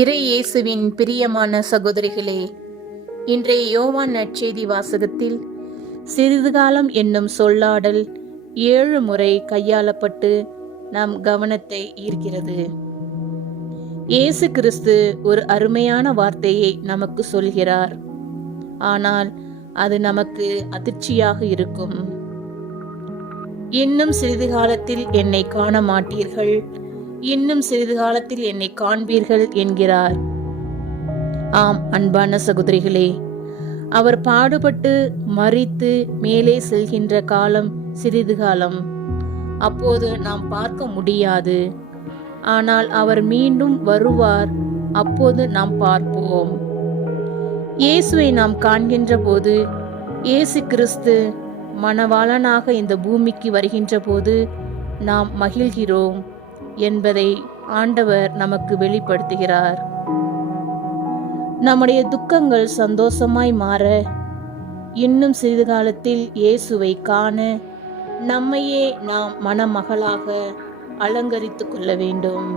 இறை இயேசுவின் பிரியமான சகோதரிகளே, இன்றைய யோவான் நற்செய்தி வாசகத்தில் சிறிது காலம் என்னும் சொல்லாடல் 7 முறை கையாளப்பட்டு நம் கவனத்தை ஈர்க்கிறது. இயேசு கிறிஸ்து ஒரு அருமையான வார்த்தையை நமக்கு சொல்கிறார். ஆனால் அது நமக்கு அதிர்ச்சியாக இருக்கும். இன்னும் சிறிது காலத்தில் என்னை காண மாட்டீர்கள், இன்னும் சிறிது காலத்தில் என்னை காண்பீர்கள் என்கிறார். ஆம் அன்பான சகோதரிகளே, அவர் பாடுபட்டு மரித்து மேலே செல்கின்ற காலம் சிறிது காலம். அப்போது நாம் பார்க்க முடியாது. ஆனால் அவர் மீண்டும் வருவார். அப்போது நாம் பார்ப்போம். இயேசுவை நாம் காண்கின்ற போது, இயேசு கிறிஸ்து மணவாளனாக இந்த பூமிக்கு வருகின்ற போது நாம் மகிழ்கிறோம் என்பதை ஆண்டவர் நமக்கு வெளிப்படுத்துகிறார். நம்முடைய துக்கங்கள் சந்தோஷமாய் மாற இன்னும் சிறிது காலத்தில் இயேசுவை காண நம்மையே நாம் மணமகளாக அலங்கரித்துக் கொள்ள வேண்டும்.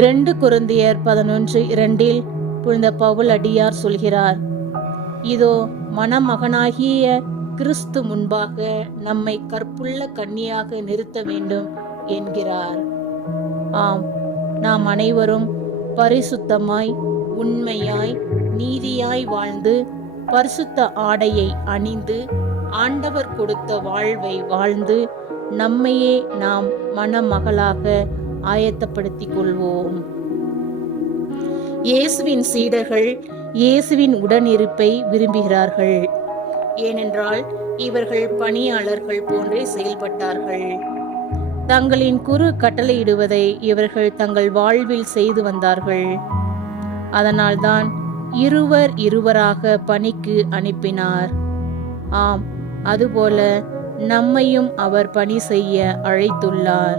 2 கொரிந்தியர் 11:2 புனித பவுல் அடியார் சொல்கிறார், இதோ மணமகனாகிய கிறிஸ்து முன்பாக நம்மை கற்புள்ள கன்னியாக நிறுத்த வேண்டும் என்கிறார். ஆம், நாம் அனைவரும் பரிசுத்தமாய், உண்மையாய், நீதியாய் வாழ்ந்து பரிசுத்த ஆடையை அணிந்து ஆண்டவர் கொடுத்த வாழ்வை வாழ்ந்து நம்மையே நாம் மணமகளாக ஆயத்தப்படுத்திக் கொள்வோம். இயேசுவின் சீடர்கள் இயேசுவின் உடனிருப்பை விரும்புகிறார்கள். ஏனென்றால் இவர்கள் பணியாளர்கள் போன்றே செயல்பட்டார்கள். தங்களின் குரு கட்டளையிடுவதை இவர்கள் தங்கள் வாழ்வில் செய்து வந்தார்கள். அதனால்தான் இருவராக பணிக்கு அனுப்பினார். ஆம், அதுபோல நம்மையும் அவர் பணி செய்ய அழைத்துள்ளார்.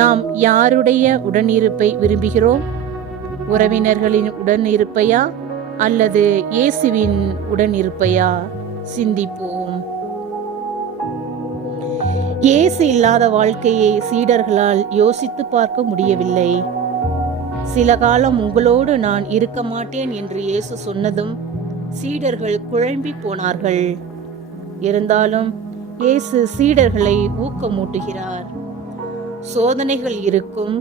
நாம் யாருடைய உடனிருப்பை விரும்புகிறோம்? உறவினர்களின் உடனிருப்பையா அல்லது இயேசுவின் உடனிருப்பையா? சிந்திப்போம். இயேசு இல்லாத வாழ்க்கையை சீடர்களால் யோசித்து பார்க்க முடியவில்லை. சில காலம் உங்களோடு நான் இருக்க மாட்டேன் என்று இயேசு சொன்னதும் சீடர்கள் குழம்பி போனார்கள். இருந்தாலும் இயேசு சீடர்களை ஊக்கமூட்டுகிறார். சோதனைகள் இருக்கும்,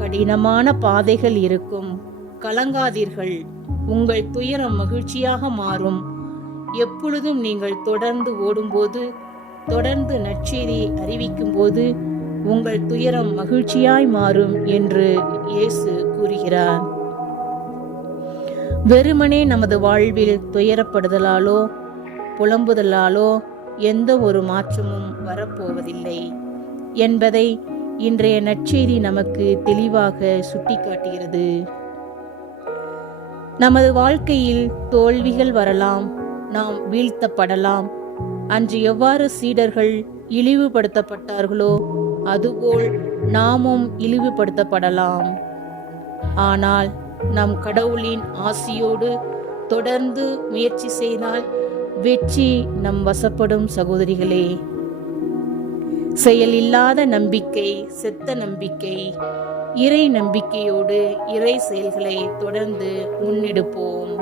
கடினமான பாதைகள் இருக்கும், கலங்காதீர்கள், உங்கள் துயரம் மகிழ்ச்சியாக மாறும். எப்பொழுதும் நீங்கள் தொடர்ந்து ஓடும்போது, தொடர்ந்து நற்செய்தியை அறிவிக்கும் போது உங்கள் துயரம் மகிழ்ச்சியாய் மாறும் என்று இயேசு கூறுகிறார். வெறுமனே நமது வாழ்வில் துயரப்படுதலாலோ புலம்புதலாலோ எந்த ஒரு மாற்றமும் வரப்போவதில்லை என்பதை இன்றைய நற்செய்தி நமக்கு தெளிவாக சுட்டிக்காட்டுகிறது. நமது வாழ்க்கையில் தோல்விகள் வரலாம், நாம் வீழ்த்தப்படலாம். அன்று எவ்வாறு சீடர்கள் இழிவுபடுத்தப்பட்டார்களோ அதுபோல் நாமும் இழிவுபடுத்தப்படலாம். ஆனால் நம் கடவுளின் ஆசியோடு தொடர்ந்து முயற்சி செய்தால் வெற்றி நம் வசப்படும் சகோதரிகளே. செயலில்லாத நம்பிக்கை செத்த நம்பிக்கை. இறை நம்பிக்கையோடு இறை செயல்களை தொடர்ந்து முன்னெடுப்போம்.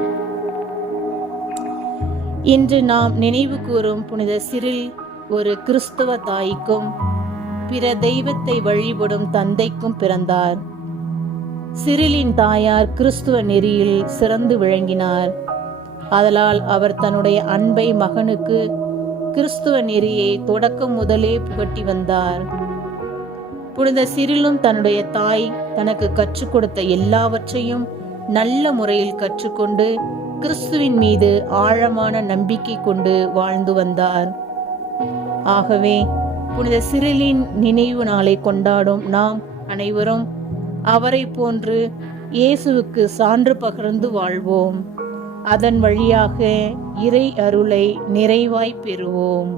இன்று நாம் நினைவு கூறும் புனித சிரில் ஒரு கிறிஸ்தவ தாய்க்கும் பிற தெய்வத்தை வழிபடும் தந்தைக்கும் பிறந்தார். சிரிலின் தாயார் கிறிஸ்துவ நெறியில் சிறந்து விளங்கினார். ஆதலால் அவர் தன்னுடைய அன்பை மகனுக்கு கிறிஸ்துவ நெறியை தொடக்கம் முதலே புகட்டி வந்தார். புனித சிரிலும் தன்னுடைய தாய் தனக்கு கற்றுக் கொடுத்த எல்லாவற்றையும் நல்ல முறையில் கற்றுக்கொண்டு கிறிஸ்துவின் மீது ஆழமான நம்பிக்கை கொண்டு வாழ்ந்து வந்தார். ஆகவே புனித சிரிலின் நினைவு நாளை கொண்டாடும் நாம் அனைவரும் அவரை போன்று இயேசுவுக்கு சான்று பகிர்ந்து வாழ்வோம். அதன் வழியாக இறை அருளை நிறைவாய் பெறுவோம்.